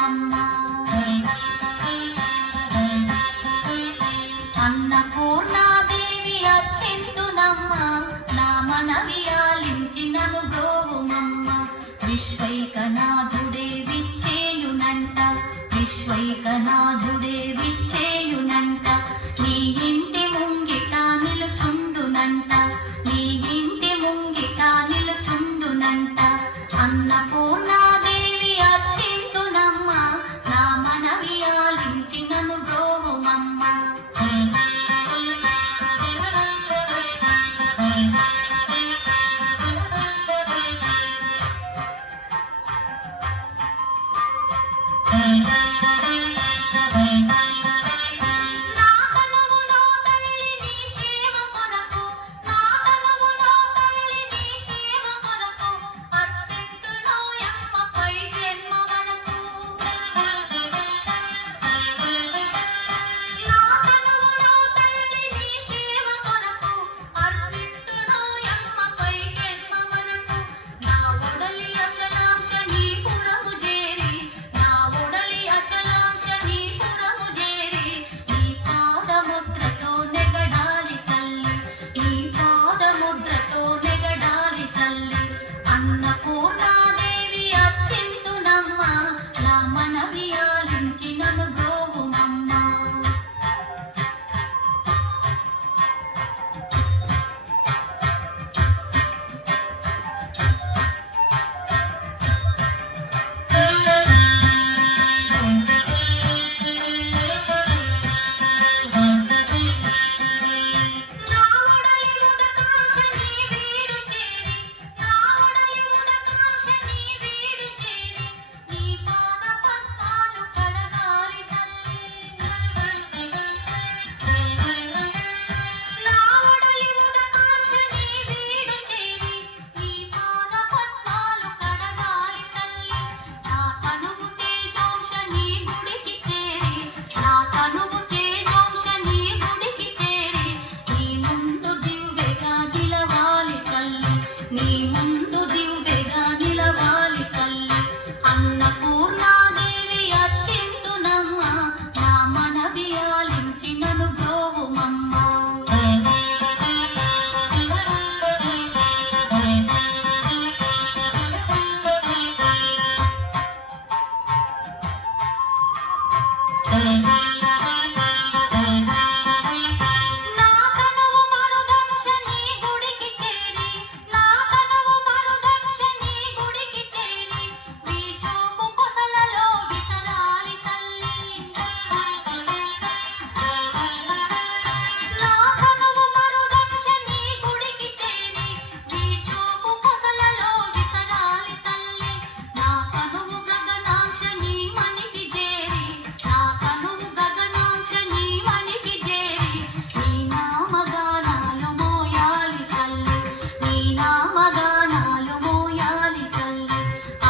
బ్రోవుమమ్మ. అన్నపూర్ణాదేవి అచ్చింతునమ్మ, నా మనవి ఆలించి నన్ను బ్రోవుమమ్మ. విశ్వైకనాథుడే విచ్చేయునంట, విశ్వైకనాథుడే విచ్చేయునంట. నీ ఇంటి ముంగిట నిలుచుండునంట, నీ ఇంటి ముంగిట నిలుచుండునంట. అన్నపూర్ణాదేవి అచ్చింతునమ్మ, నా మనవి ఆలించి నన్ను బ్రోవుమమ్మ. అన్నపూర్ణాదేవి అచ్చింతునమ్మ, నా మనవి ఆలించి నన్ను బ్రోవుమమ్మ. నీ ముందు దివ్వెగా నిలవాలి తల్లి. అన్నపూర్ణాదేవి అచ్చింతునమ్మ, నా మనవి ఆలించి నన్ను బ్రోవుమమ్మ.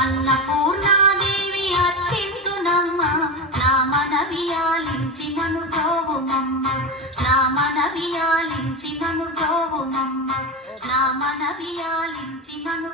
అన్నపూర్ణాదేవి అచ్చింతునమ్మ, నా మనవి ఆలించి నన్ను బ్రోవుమమ్మ. నా మనవి ఆలించి నన్ను బ్రోవుమమ్మ. నా మనవి ఆలించి నన్ను